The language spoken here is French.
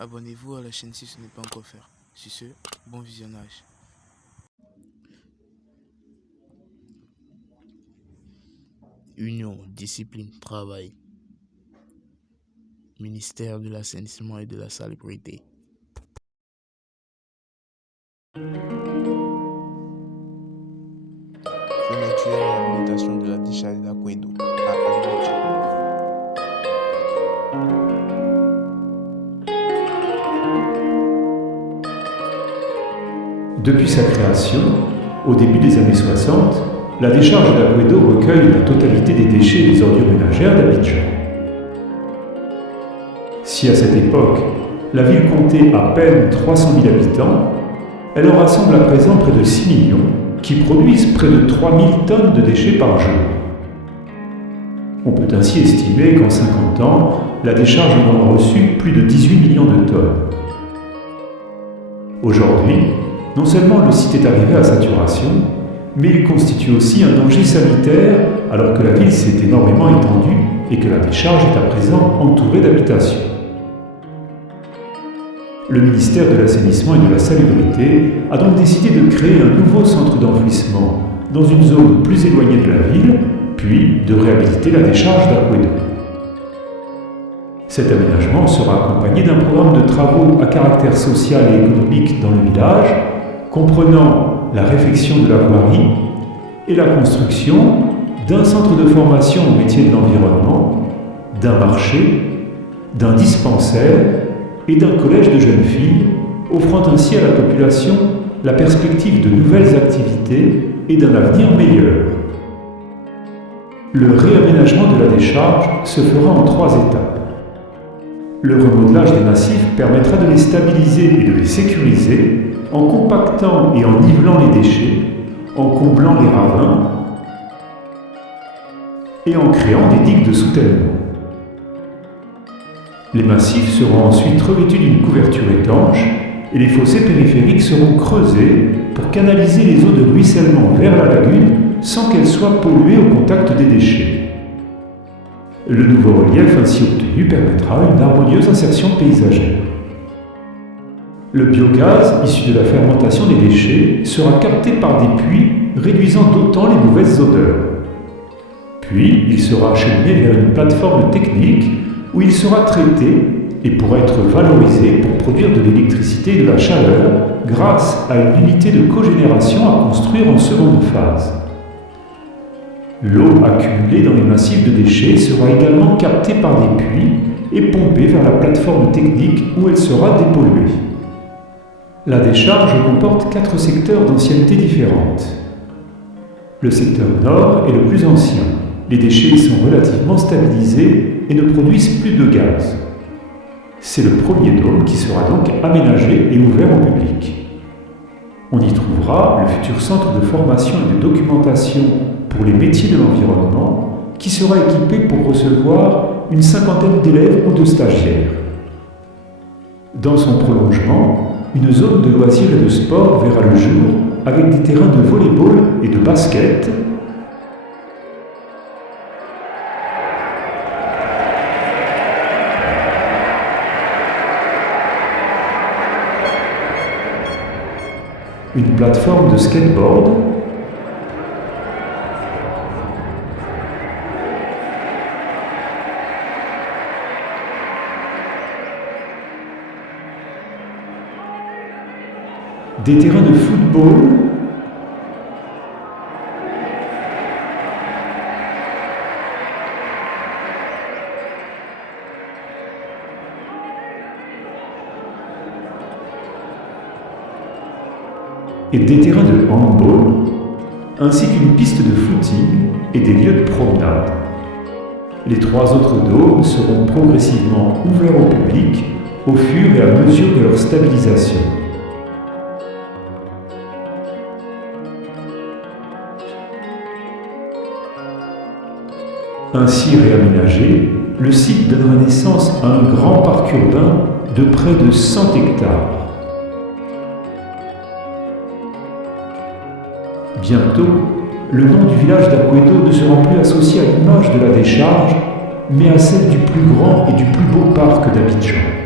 Abonnez-vous à la chaîne si ce n'est pas encore fait. Sur ce, bon visionnage. Union, discipline, travail. Ministère de l'assainissement et de la salubrité. Fermeture et réhabilitation de la décharge d'Aquedo à Abidjan. Depuis sa création, au début des années 60, la décharge d'Aquedo recueille la totalité des déchets et des ordures ménagères d'Abidjan. Si à cette époque, la ville comptait à peine 300 000 habitants, elle en rassemble à présent près de 6 millions, qui produisent près de 3 000 tonnes de déchets par jour. On peut ainsi estimer qu'en 50 ans, la décharge en aura reçu plus de 18 millions de tonnes. Aujourd'hui, non seulement le site est arrivé à saturation, mais il constitue aussi un danger sanitaire alors que la ville s'est énormément étendue et que la décharge est à présent entourée d'habitations. Le ministère de l'Assainissement et de la Salubrité a donc décidé de créer un nouveau centre d'enfouissement dans une zone plus éloignée de la ville, puis de réhabiliter la décharge d'Aquedo. Cet aménagement sera accompagné d'un programme de travaux à caractère social et économique dans le village, comprenant la réfection de la voirie et la construction d'un centre de formation au métier de l'environnement, d'un marché, d'un dispensaire et d'un collège de jeunes filles, offrant ainsi à la population la perspective de nouvelles activités et d'un avenir meilleur. Le réaménagement de la décharge se fera en 3 étapes. Le remodelage des massifs permettra de les stabiliser et de les sécuriser en compactant et en nivelant les déchets, en comblant les ravins et en créant des digues de soutènement. Les massifs seront ensuite revêtus d'une couverture étanche et les fossés périphériques seront creusés pour canaliser les eaux de ruissellement vers la lagune sans qu'elles soient polluées au contact des déchets. Le nouveau relief ainsi obtenu permettra une harmonieuse insertion paysagère. Le biogaz, issu de la fermentation des déchets, sera capté par des puits, réduisant d'autant les mauvaises odeurs. Puis, il sera acheminé vers une plateforme technique où il sera traité et pourra être valorisé pour produire de l'électricité et de la chaleur grâce à une unité de cogénération à construire en seconde phase. L'eau accumulée dans les massifs de déchets sera également captée par des puits et pompée vers la plateforme technique où elle sera dépolluée. La décharge comporte 4 secteurs d'ancienneté différentes. Le secteur nord est le plus ancien. Les déchets y sont relativement stabilisés et ne produisent plus de gaz. C'est le premier dôme qui sera donc aménagé et ouvert au public. On y trouvera le futur centre de formation et de documentation pour les métiers de l'environnement qui sera équipé pour recevoir une 50aine d'élèves ou de stagiaires. Dans son prolongement, une zone de loisirs et de sport verra le jour avec des terrains de volley-ball et de basket, une plateforme de skateboard, des terrains de football, et des terrains de handball, ainsi qu'une piste de footing et des lieux de promenade. Les 3 autres dômes seront progressivement ouverts au public au fur et à mesure de leur stabilisation. Ainsi réaménagé, le site donnera naissance à un grand parc urbain de près de 100 hectares. Bientôt, le nom du village d'Aquedo ne sera plus associé à l'image de la décharge, mais à celle du plus grand et du plus beau parc d'Abidjan.